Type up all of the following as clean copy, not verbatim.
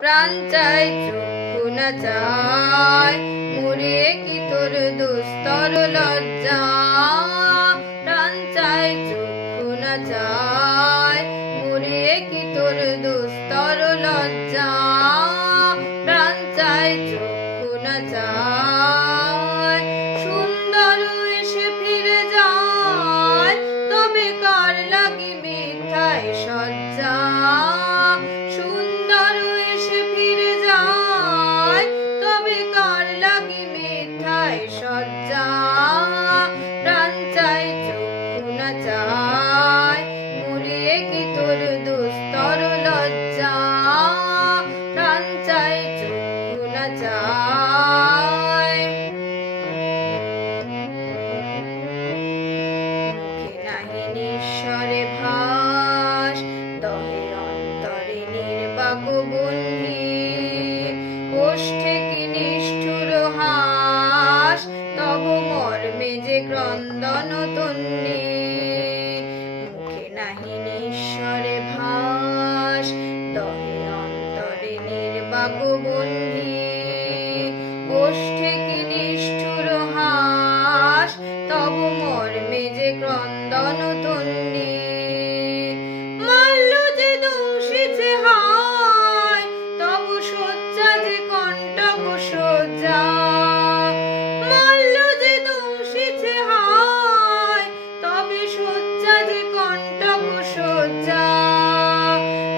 প্রাণ চাই চক্ষু না চায়, মরিয়ে কি তোর দুস্তর লজ্জা। প্রাণ চাই চক্ষু না চায়, মরিয়ে কি তোর দুস্তর লজ্জা। প্রাণ চাই চক্ষু না চায়, সুন্দর এসে ফিরে যায়, তবে কার লাগি মিথ্যায় সজ্জা। সুন্দর এসে ফিরে যায়, তবে কার লাগি মিথ্যায় সজ্জা। প্রাণ চাই চক্ষু না চায়, মরিয়ে কি তোর দুস্তর লজ্জা। প্রাণ চাই চক্ষু না চায়, মুখে নাহি নিঃস্বরে ভাস, দহে অন্তরে নির্বাক বন্ধি। ওষ্ঠে কি নিষ্ঠুর হাস, তব মর্মে যে ক্রন্দন তন্নি। মুখে নাহি নিঃস্বরে ভাস, দহে অন্তরে নির্বাক বন্ধি। ওষ্ঠে কি নিষ্ঠুর হাস, তব মর্মে যে ক্রন্দন তন্নি। মাল্য যে দংশিছে হায়, তব শয্যা যে কণ্টক শয্যা। মাল্য যে দংশিছে হায়, তবে শয্যা যে কণ্টক শয্যা।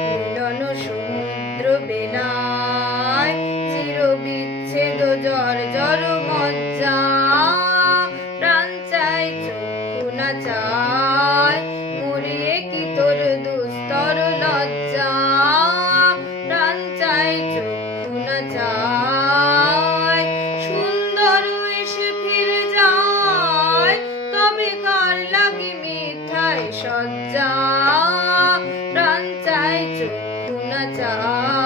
মিলন সমুদ্র বেলায়, চির বিচ্ছেদ জর্জর মজ্জা। প্রাণ চাই চক্ষু না চায়, মরিয়ে কি তোর দুস্তর লজ্জা। প্রাণ চাই চক্ষু না চায়, সুন্দর এসে ফিরে যায়, তবে কার লাগি মিথ্যায় সজ্জা। প্রাণ চাই চক্ষু না চায়।